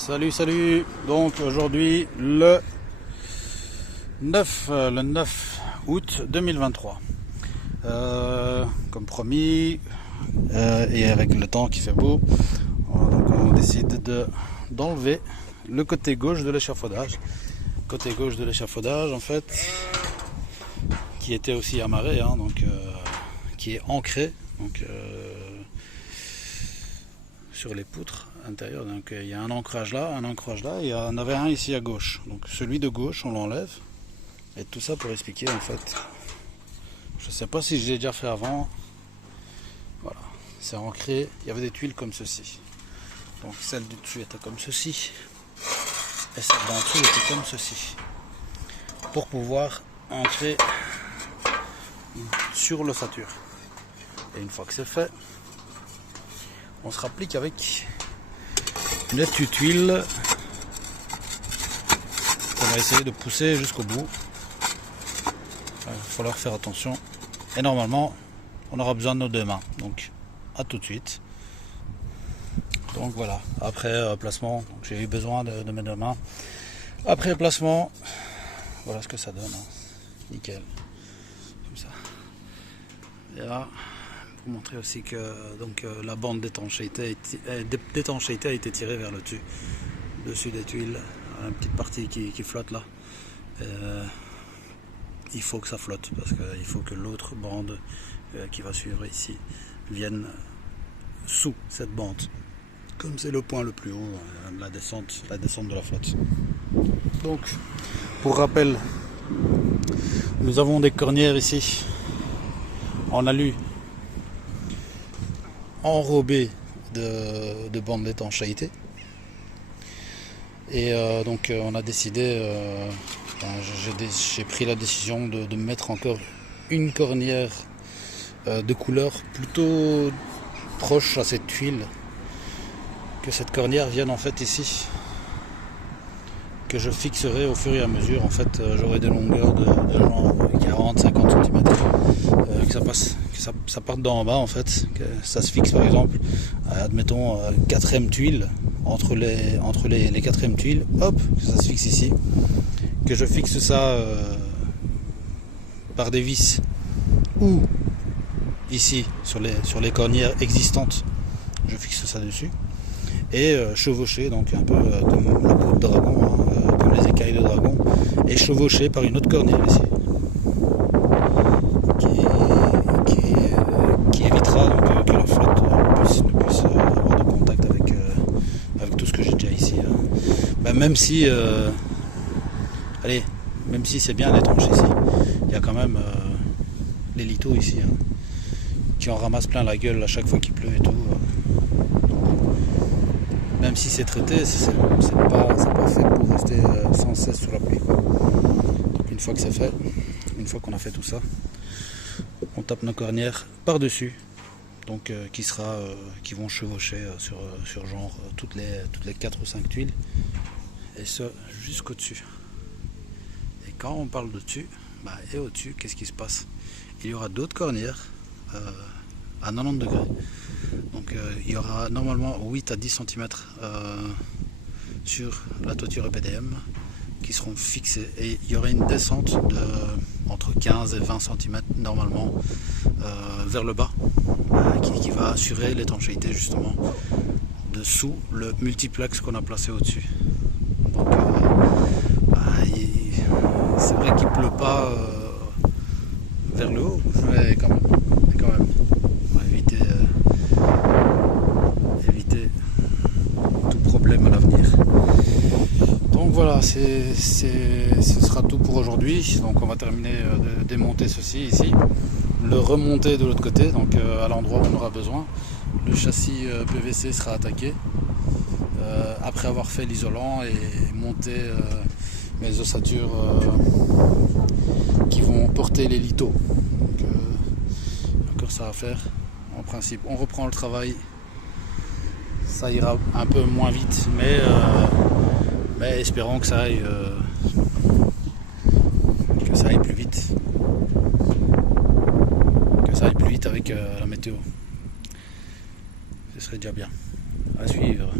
Salut. Donc aujourd'hui le 9 août 2023. Comme promis, et avec le temps qui fait beau, donc on décide d'enlever le côté gauche de l'échafaudage. Côté gauche de l'échafaudage en fait, qui était aussi amarré, qui est ancré sur les poutres intérieures. Donc il y a un ancrage là, et il y en avait un ici à gauche. Donc celui de gauche on l'enlève. Et tout ça pour expliquer en fait. Je sais pas si je l'ai déjà fait avant. Voilà, c'est ancré. Il y avait des tuiles comme ceci. Donc celle du dessus était comme ceci. Et celle d'en dessous était comme ceci. Pour pouvoir ancrer sur l'ossature. Et une fois que c'est fait, on se rapplique avec une petite tuile qu'on va essayer de pousser jusqu'au bout. Il va falloir faire attention. Et normalement, on aura besoin de nos deux mains. Donc, à tout de suite. Donc voilà. Après placement, j'ai eu besoin de mes deux mains. Après placement, voilà ce que ça donne. Nickel. Comme ça. Et là, pour montrer aussi que la bande d'étanchéité a été tirée vers le dessus des tuiles. Une petite partie qui flotte là. Il faut que ça flotte parce qu'il faut que l'autre bande qui va suivre ici vienne sous cette bande. Comme c'est le point le plus haut, la descente de la flotte. Donc, pour rappel, nous avons des cornières ici en alu enrobées de bandes d'étanchéité. Et donc on a décidé, j'ai pris la décision de mettre encore une cornière de couleur plutôt proche à cette tuile, que cette cornière vienne en fait ici, que je fixerai au fur et à mesure. En fait j'aurai des longueurs de genre 40-50 cm, que ça parte d'en bas en fait, que ça se fixe par exemple, admettons quatrième tuile, entre les quatrièmes tuiles, hop, que ça se fixe ici, que je fixe ça par des vis ou ici sur les cornières existantes, je fixe ça dessus et chevauché, donc un peu comme le peau de dragon, comme les écailles de dragon, et chevauché par une autre cornière ici qui évitera donc que la flotte ne puisse avoir de contact avec tout ce que j'ai déjà ici. Même si même si c'est bien étanche ici, il y a quand même les lithos ici qui en ramassent plein la gueule à chaque fois qu'il pleut et tout. Même si c'est traité, c'est pas fait pour rester sans cesse sous la pluie. Donc une fois que c'est fait, une fois qu'on a fait tout ça, on tape nos cornières par-dessus, donc qui vont chevaucher sur genre toutes les 4 ou 5 tuiles, et ce jusqu'au dessus. Et quand on parle de dessus, et au-dessus, qu'est-ce qui se passe? Il y aura d'autres cornières à 90 degrés. Donc il y aura normalement 8 à 10 cm sur la toiture EPDM qui seront fixés, et il y aura une descente de entre 15 et 20 cm normalement vers le bas, qui va assurer l'étanchéité justement dessous le multiplex qu'on a placé au-dessus. Donc c'est vrai qu'il ne pleut pas vers le haut, mais quand même on va éviter tout problème à l'avenir. Donc voilà, ce sera tout pour aujourd'hui. Donc on va terminer de démonter ceci ici, le remonter de l'autre côté, donc à l'endroit où on aura besoin. Le châssis PVC sera attaqué après avoir fait l'isolant et monter mes ossatures qui vont porter les lithos. Donc encore ça à faire. En principe, on reprend le travail. Ça ira un peu moins vite, mais espérons que ça aille plus vite. Que ça aille plus vite avec la météo. Ce serait déjà bien. À suivre.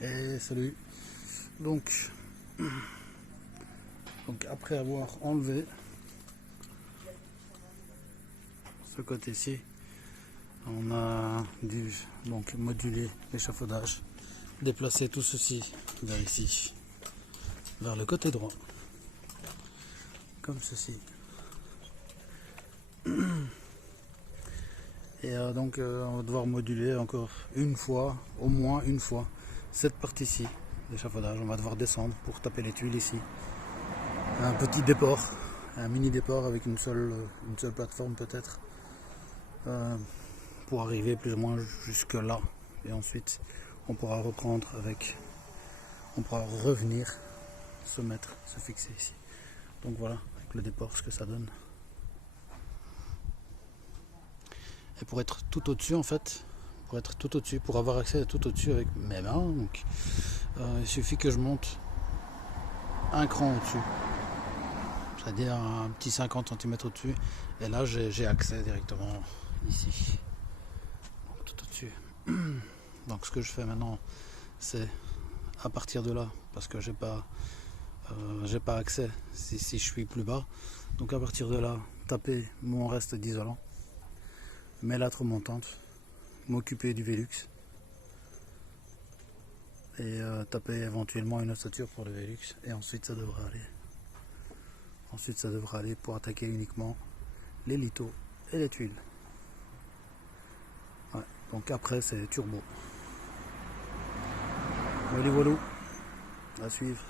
Et salut. Donc après avoir enlevé ce côté-ci, on a dû donc moduler l'échafaudage, déplacer tout ceci vers ici, vers le côté droit, comme ceci. Et donc on va devoir moduler encore une fois, au moins une fois, cette partie-ci d'échafaudage. On va devoir descendre pour taper les tuiles ici. Un petit déport, un mini déport avec une seule plateforme peut-être, pour arriver plus ou moins jusque là. Et ensuite on pourra reprendre on pourra revenir se fixer ici. Donc voilà, avec le déport, ce que ça donne. Et pour être tout au-dessus en fait, pour avoir accès à tout au-dessus avec mes mains, donc, il suffit que je monte un cran au-dessus, c'est-à-dire un petit 50 cm au-dessus, et là j'ai accès directement ici, donc, tout au-dessus. Donc ce que je fais maintenant, c'est à partir de là, parce que j'ai pas accès si je suis plus bas, donc à partir de là, taper mon reste d'isolant, mes latres montantes, m'occuper du Velux et taper éventuellement une ossature pour le Velux, et ensuite ça devrait aller pour attaquer uniquement les lithos et les tuiles. Ouais, donc après c'est turbo. Voilà, à suivre.